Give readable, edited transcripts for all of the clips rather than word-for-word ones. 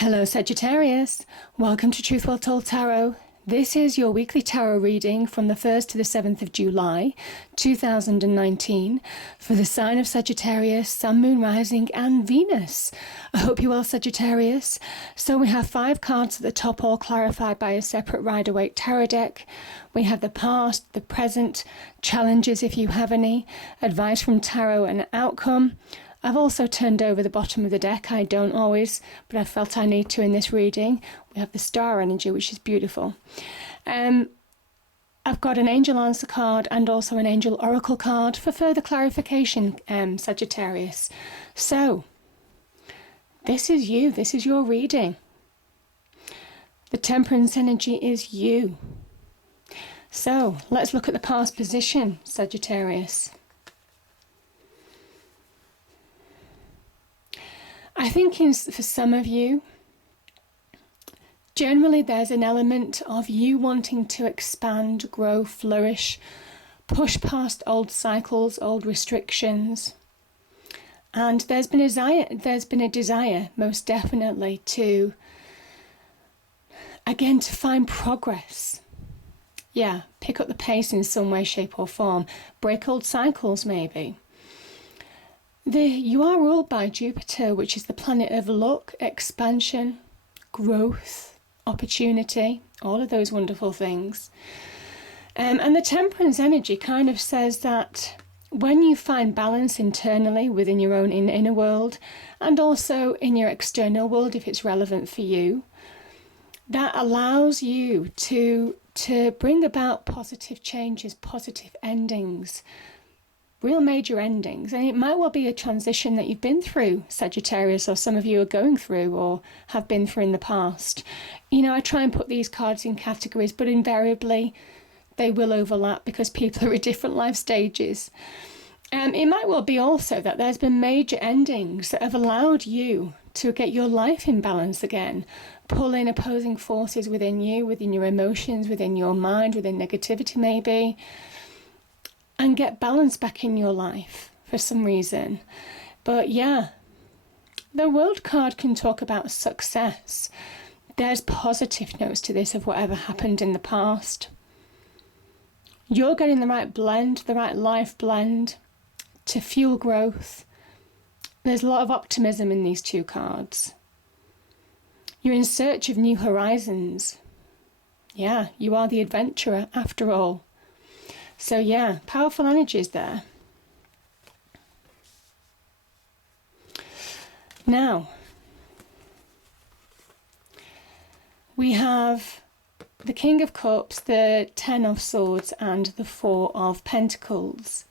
Hello Sagittarius, welcome to Truth Well Told Tarot. This is your weekly tarot reading from the 1st to the 7th of July 2019 for the sign of Sagittarius, Sun, Moon, Rising and Venus. I hope you're well, Sagittarius. So we have 5 cards at the top, all clarified by a separate Rider-Waite tarot deck. We have the past, the present, challenges if you have any, advice from tarot and outcome. I've also turned over the bottom of the deck. I don't always, but I felt I need to in this reading. We have the star energy, which is beautiful. I've got an angel answer card and also an angel oracle card for further clarification, Sagittarius. So, this is you. This is your reading. The temperance energy is you. So, let's look at the past position, Sagittarius. I think for some of you, generally there's an element of you wanting to expand, grow, flourish, push past old cycles, old restrictions. And there's been a desire, most definitely, to, again, to find progress. Yeah, pick up the pace in some way, shape or form. Break old cycles, maybe. You are ruled by Jupiter, which is the planet of luck, expansion, growth, opportunity, all of those wonderful things. And the temperance energy kind of says that when you find balance internally within your own inner world and also in your external world, if it's relevant for you, that allows you to bring about positive changes, positive endings, real major endings. And it might well be a transition that you've been through, Sagittarius, or some of you are going through or have been through in the past. You know, I try and put these cards in categories, but invariably they will overlap because people are at different life stages. It might well be also that there's been major endings that have allowed you to get your life in balance again, pull in opposing forces within you, within your emotions, within your mind, within negativity maybe, and get balance back in your life for some reason. But yeah, the World card can talk about success. There's positive notes to this of whatever happened in the past. You're getting the right blend, the right life blend to fuel growth. There's a lot of optimism in these 2 cards. You're in search of new horizons. Yeah, you are the adventurer after all. So yeah, powerful energies there. Now, we have the King of Cups, the 10 of Swords and the 4 of Pentacles.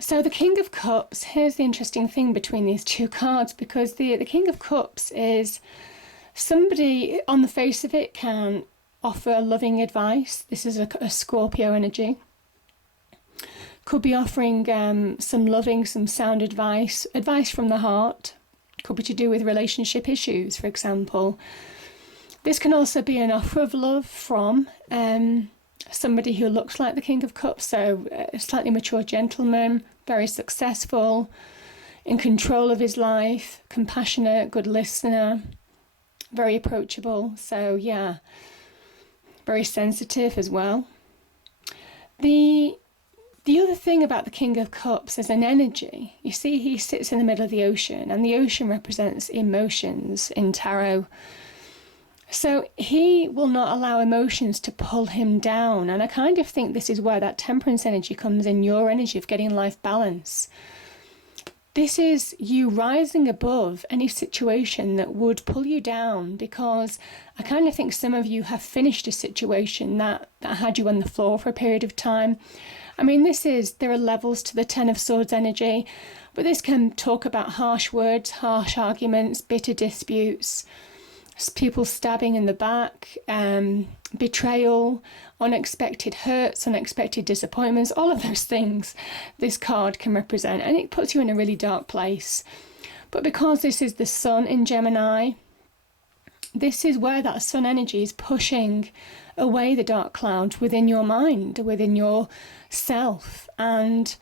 So the King of Cups, here's the interesting thing between these 2 cards, because the King of Cups is somebody on the face of it can offer loving advice. This is a Scorpio energy. Could be offering some loving, some sound advice from the heart. Could be to do with relationship issues, for example. This can also be an offer of love from somebody who looks like the King of Cups, so a slightly mature gentleman, very successful, in control of his life, compassionate, good listener, very approachable. So yeah, very sensitive as well. The other thing about the King of Cups as an energy, you see he sits in the middle of the ocean, and the ocean represents emotions in tarot. So he will not allow emotions to pull him down. And I kind of think this is where that temperance energy comes in, your energy of getting life balance. This is you rising above any situation that would pull you down, because I kind of think some of you have finished a situation that had you on the floor for a period of time. I mean, there are levels to the 10 of Swords energy, but this can talk about harsh words, harsh arguments, bitter disputes, people stabbing in the back, betrayal, unexpected hurts, unexpected disappointments, all of those things this card can represent, and it puts you in a really dark place. But because this is the Sun in Gemini, this is where that Sun energy is pushing away the dark clouds within your mind, within your self, and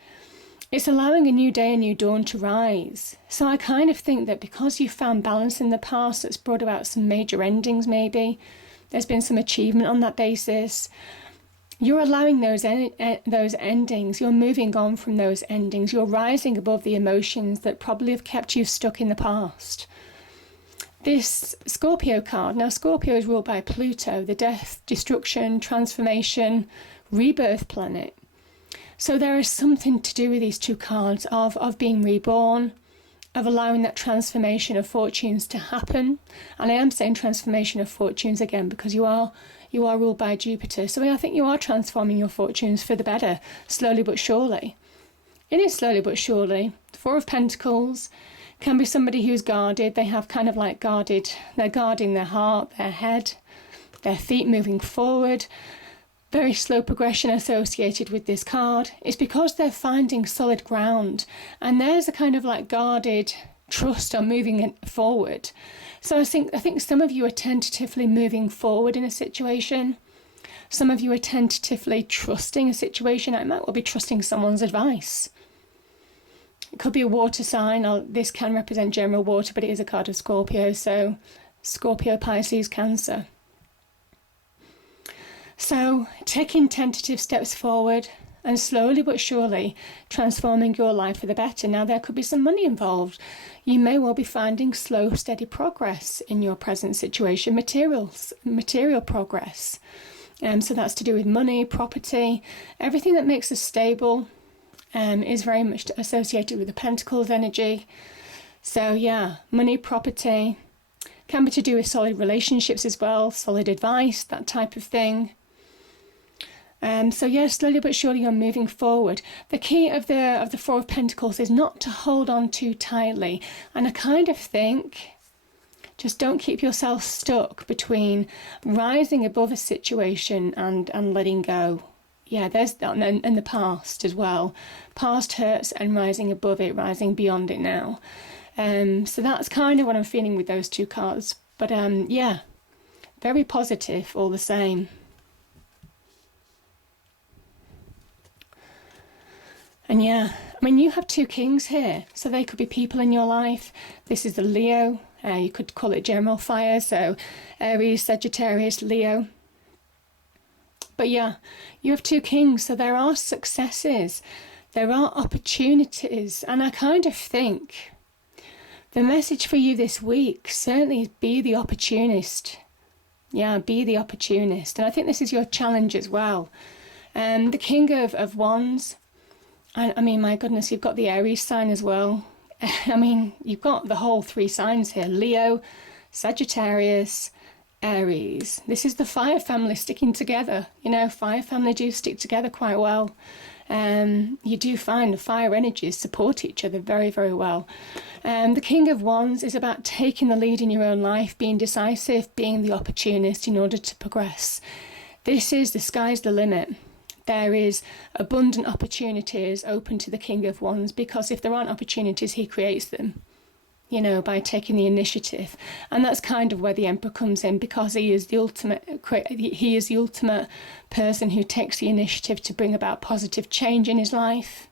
It's allowing a new day, a new dawn to rise. So I kind of think that because you found balance in the past that's brought about some major endings, maybe there's been some achievement on that basis, you're allowing those endings, you're moving on from those endings, you're rising above the emotions that probably have kept you stuck in the past. This Scorpio card, now Scorpio is ruled by Pluto, the death, destruction, transformation, rebirth planet. So there is something to do with these two cards of being reborn, of allowing that transformation of fortunes to happen. And I am saying transformation of fortunes again because you are ruled by Jupiter. So I think you are transforming your fortunes for the better, slowly but surely. It is slowly but surely. The Four of Pentacles can be somebody who's guarded. They have kind of like they're guarding their heart, their head, their feet moving forward. Very slow progression associated with this card. It's because they're finding solid ground, and there's a kind of like guarded trust on moving it forward. So I think some of you are tentatively moving forward in a situation. Some of you are tentatively trusting a situation. I might well be trusting someone's advice. It could be a water sign, or this can represent general water, but it is a card of Scorpio, so Scorpio, Pisces, Cancer. So taking tentative steps forward and slowly but surely transforming your life for the better. Now there could be some money involved. You may well be finding slow, steady progress in your present situation, material progress. So that's to do with money, property, everything that makes us stable is very much associated with the Pentacles energy. So yeah, money, property, can be to do with solid relationships as well, solid advice, that type of thing. So yeah, slowly but surely you're moving forward. The key of the Four of Pentacles is not to hold on too tightly. And I kind of think, just don't keep yourself stuck between rising above a situation and letting go. Yeah, there's that, and the past as well. Past hurts and rising above it, rising beyond it now. So that's kind of what I'm feeling with those two cards. But yeah, very positive all the same. And yeah, I mean, you have two kings here, so they could be people in your life. This is the Leo. You could call it general fire, so Aries, Sagittarius, Leo. But yeah, you have two kings, so there are successes, there are opportunities, and I kind of think the message for you this week certainly is be the opportunist. Yeah, be the opportunist. And I think this is your challenge as well. The King of Wands, I mean, my goodness, you've got the Aries sign as well. I mean, you've got the whole three signs here. Leo, Sagittarius, Aries. This is the fire family sticking together. You know, fire family do stick together quite well. You do find the fire energies support each other very, very well. The King of Wands is about taking the lead in your own life, being decisive, being the opportunist in order to progress. This is the sky's the limit. There is abundant opportunities open to the King of Wands, because if there aren't opportunities, he creates them, you know, by taking the initiative. And that's kind of where the Emperor comes in, because he is the ultimate person who takes the initiative to bring about positive change in his life.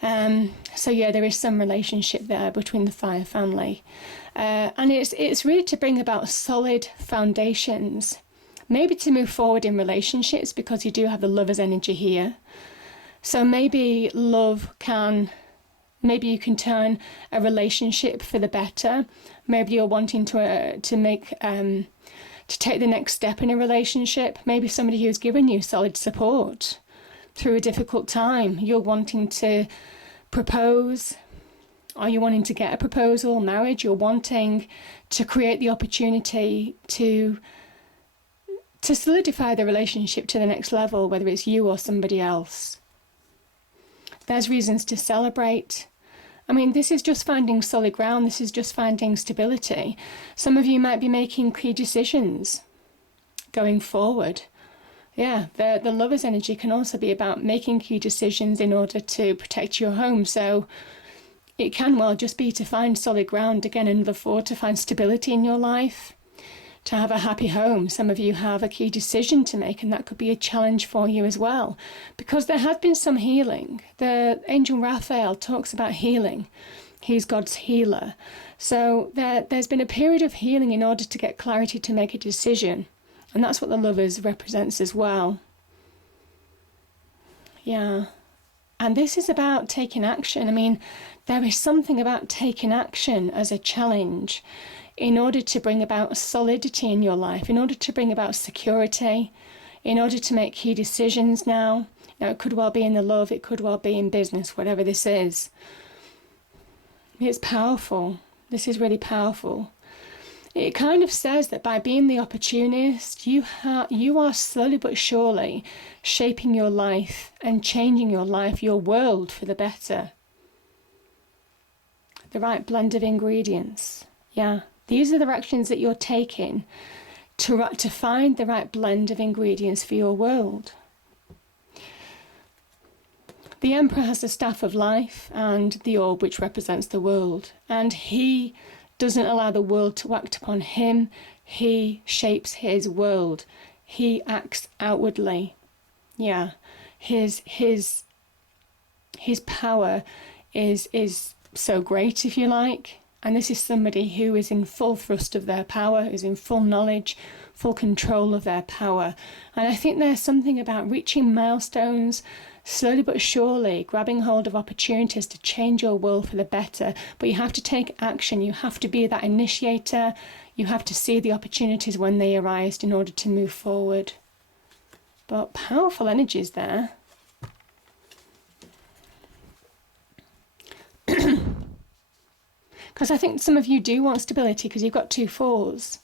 So yeah, there is some relationship there between the fire family. And it's really to bring about solid foundations, maybe to move forward in relationships, because you do have the Lover's energy here. So maybe maybe you can turn a relationship for the better. Maybe you're wanting to take the next step in a relationship. Maybe somebody who's given you solid support through a difficult time. You're wanting to propose. Are you wanting to get a proposal, marriage? You're wanting to create the opportunity to solidify the relationship to the next level, whether it's you or somebody else. There's reasons to celebrate. I mean, this is just finding solid ground. This is just finding stability. Some of you might be making key decisions going forward. Yeah, the Lover's energy can also be about making key decisions in order to protect your home. So it can well just be to find solid ground. Again, another 4, to find stability in your life, to have a happy home. Some of you have a key decision to make, and that could be a challenge for you as well, because there has been some healing. The angel Raphael talks about healing. He's God's healer. So there's been a period of healing in order to get clarity to make a decision. And that's what the Lovers represents as well. Yeah. And this is about taking action. I mean, there is something about taking action as a challenge in order to bring about solidity in your life, in order to bring about security, in order to make key decisions now. Now, it could well be in the love, it could well be in business, whatever this is. It's powerful. This is really powerful. It kind of says that by being the opportunist, you are slowly but surely shaping your life and changing your life, your world for the better. The right blend of ingredients. Yeah, these are the actions that you're taking to find the right blend of ingredients for your world. The Emperor has the staff of life and the orb, which represents the world. And he doesn't allow the world to act upon him. He shapes his world. He acts outwardly. Yeah, his power is so great, if you like. And this is somebody who is in full thrust of their power, who's in full knowledge, full control of their power. And I think there's something about reaching milestones, slowly but surely grabbing hold of opportunities to change your world for the better. But you have to take action. You have to be that initiator. You have to see the opportunities when they arise in order to move forward. But powerful energies there. Because I think some of you do want stability because you've got 2 4s.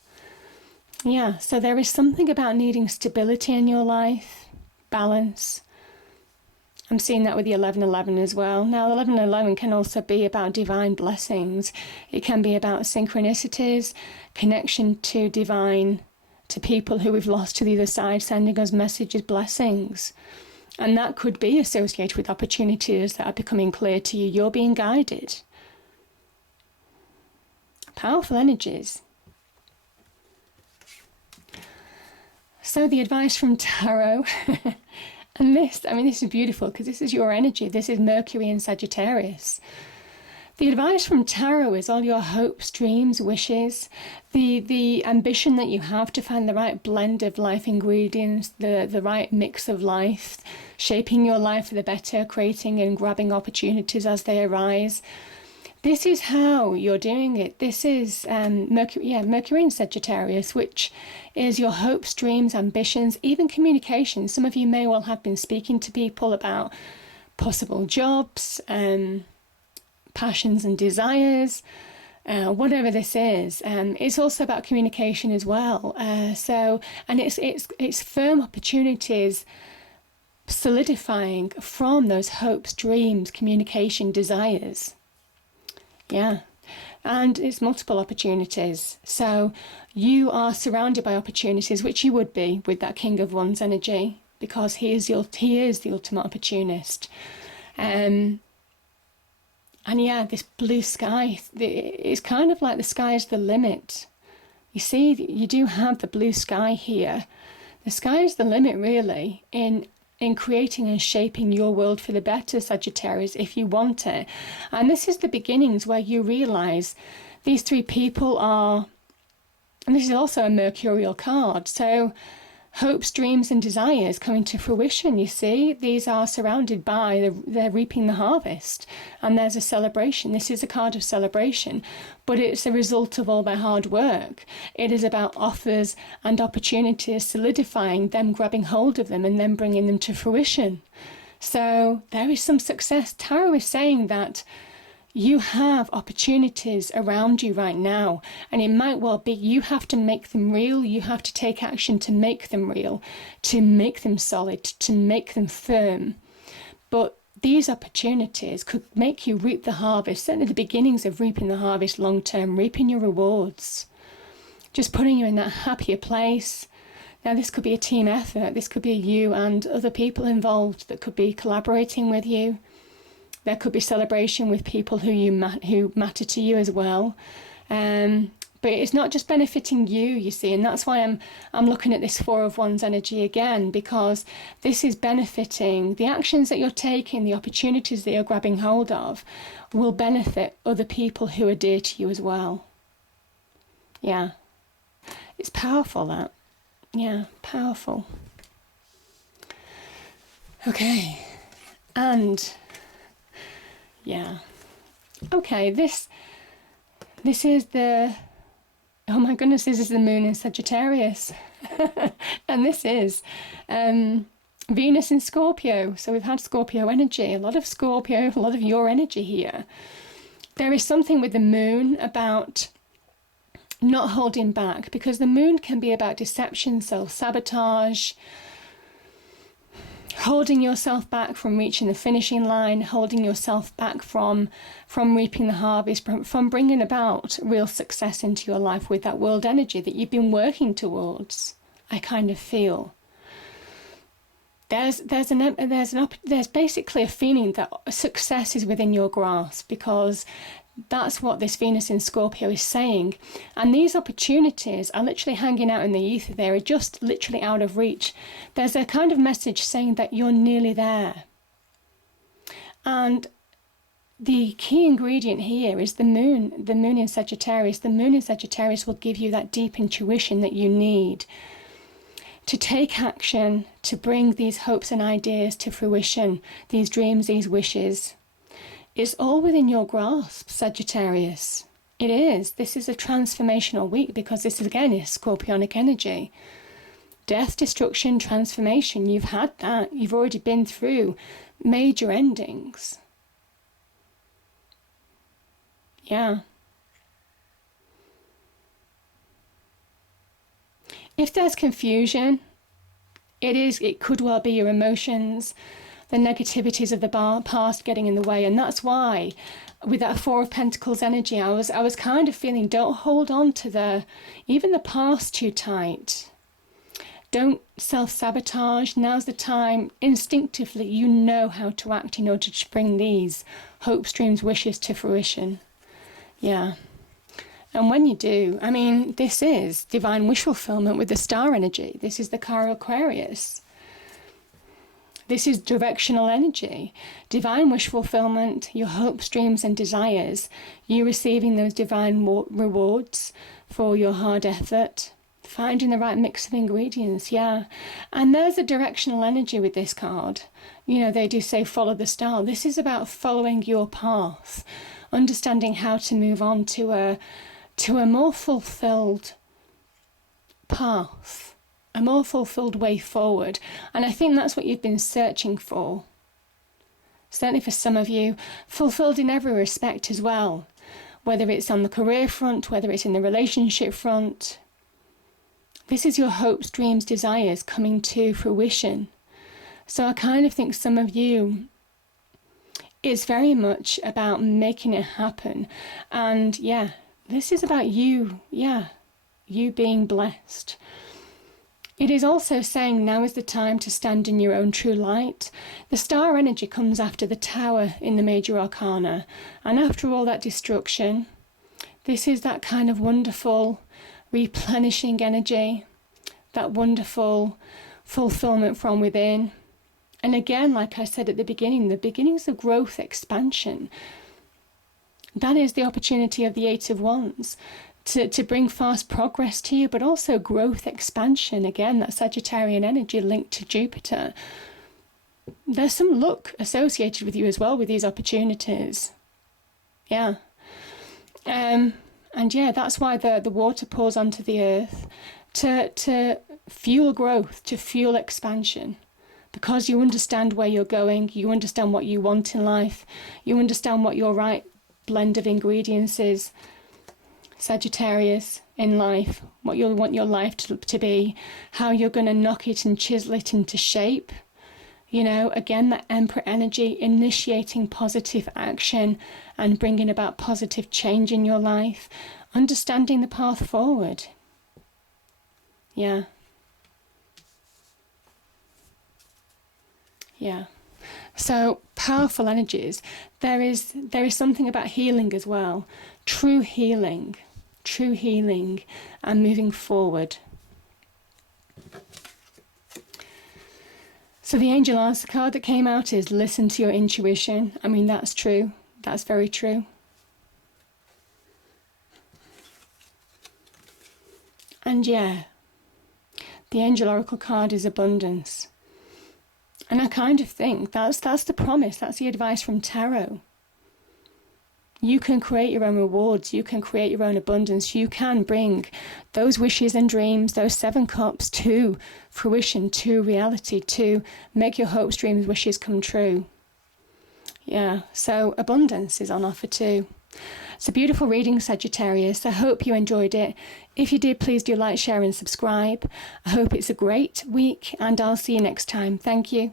Yeah, so there is something about needing stability in your life, balance. I'm seeing that with the 1111 as well. Now, 1111 can also be about divine blessings. It can be about synchronicities, connection to divine, to people who we've lost to the other side, sending us messages, blessings. And that could be associated with opportunities that are becoming clear to you. You're being guided. Powerful energies. So the advice from Tarot. And this is beautiful because this is your energy. This is Mercury in Sagittarius. The advice from Tarot is all your hopes, dreams, wishes, the ambition that you have to find the right blend of life ingredients, the right mix of life, shaping your life for the better, creating and grabbing opportunities as they arise. This is how you're doing it. This is Mercury in Sagittarius, which is your hopes, dreams, ambitions, even communication. Some of you may well have been speaking to people about possible jobs, passions and desires, whatever this is. It's also about communication as well. And it's firm opportunities solidifying from those hopes, dreams, communication, desires. Yeah, and it's multiple opportunities. So you are surrounded by opportunities, which you would be with that King of Wands energy, because he is the ultimate opportunist. And yeah, this blue sky, it's kind of like the sky is the limit. You see, you do have the blue sky here. The sky is the limit, really, in creating and shaping your world for the better, Sagittarius, if you want it. And this is the beginnings where you realize these 3 people are, and this is also a mercurial card, so hopes, dreams and desires coming to fruition. You see, these are surrounded by, they're reaping the harvest, and there's a celebration. This is a card of celebration, but it's a result of all their hard work. It is about offers and opportunities, solidifying them, grabbing hold of them and then bringing them to fruition. So there is some success. Tarot is saying that you have opportunities around you right now, and it might well be you have to make them real. You have to take action to make them real, to make them solid, to make them firm. But these opportunities could make you reap the harvest, certainly the beginnings of reaping the harvest long term, reaping your rewards, just putting you in that happier place. Now, this could be a team effort. This could be you and other people involved that could be collaborating with you. There could be celebration with people who matter to you as well. But it's not just benefiting you see, and that's why I'm looking at this Four of Wands energy again, because this is benefiting the actions that you're taking, the opportunities that you're grabbing hold of will benefit other people who are dear to you as well. Yeah. It's powerful, that. Yeah, powerful. Okay. And yeah. Okay, this is the, oh my goodness, this is the moon in Sagittarius. And this is Venus in Scorpio. So we've had Scorpio energy, a lot of Scorpio, a lot of your energy here. There is something with the moon about not holding back, because the moon can be about deception, self-sabotage, holding yourself back from reaching the finishing line, holding yourself back from reaping the harvest, from bringing about real success into your life with that world energy that you've been working towards. I kind of feel there's basically a feeling that success is within your grasp, because that's what this Venus in Scorpio is saying. And these opportunities are literally hanging out in the ether. They're just literally out of reach. There's a kind of message saying that you're nearly there. And the key ingredient here is the moon in Sagittarius. The moon in Sagittarius will give you that deep intuition that you need to take action, to bring these hopes and ideas to fruition, these dreams, these wishes. It's all within your grasp, Sagittarius. It is. This is a transformational week, because this, again, is Scorpionic energy. Death, destruction, transformation. You've had that. You've already been through major endings. Yeah. If there's confusion, it could well be your emotions, the negativities of the past getting in the way. And that's why with that Four of Pentacles energy, I was kind of feeling, don't hold on to even the past too tight. Don't self-sabotage. Now's the time. Instinctively, you know how to act in order to bring these hopes, dreams, wishes to fruition. Yeah. And when you do, I mean, this is divine wish fulfillment with the star energy. This is the Chiral Aquarius. This is directional energy, divine wish fulfillment, your hopes, dreams and desires, you receiving those divine rewards for your hard effort, finding the right mix of ingredients, yeah. And there's a directional energy with this card. You know, they do say follow the star. This is about following your path, understanding how to move on to a more fulfilled path. A more fulfilled way forward. And I think that's what you've been searching for. Certainly for some of you, fulfilled in every respect as well. Whether it's on the career front, whether it's in the relationship front. This is your hopes, dreams, desires coming to fruition. So I kind of think some of you, it's very much about making it happen. And yeah, this is about you, you being blessed. It is also saying now is the time to stand in your own true light. The star energy comes after the Tower in the major arcana. And after all that destruction, this is that kind of wonderful replenishing energy, that wonderful fulfillment from within. And again, like I said at the beginnings of growth, expansion. That is the opportunity of the Eight of Wands. To bring fast progress to you, but also growth, expansion. Again, that Sagittarian energy linked to Jupiter. There's some luck associated with you as well with these opportunities. Yeah. And yeah, that's why the water pours onto the earth to fuel growth, to fuel expansion. Because you understand where you're going, you understand what you want in life, you understand what your right blend of ingredients is. Sagittarius, in life, what you want your life to be, how you're going to knock it and chisel it into shape. You know, again, that Emperor energy, initiating positive action and bringing about positive change in your life, understanding the path forward. Yeah. Yeah. So powerful energies. There is something about healing as well. True healing. true healing, and moving forward. So the angel answer card that came out is listen to your intuition. I mean, that's true. That's very true. And yeah, the angel oracle card is abundance. And I kind of think that's the promise, that's the advice from tarot. You can create your own rewards, you can create your own abundance, you can bring those wishes and dreams, those 7 cups to fruition, to reality, to make your hopes, dreams, wishes come true. Yeah, so abundance is on offer too. It's a beautiful reading, Sagittarius. I hope you enjoyed it. If you did, please do like, share and subscribe. I hope it's a great week and I'll see you next time. Thank you.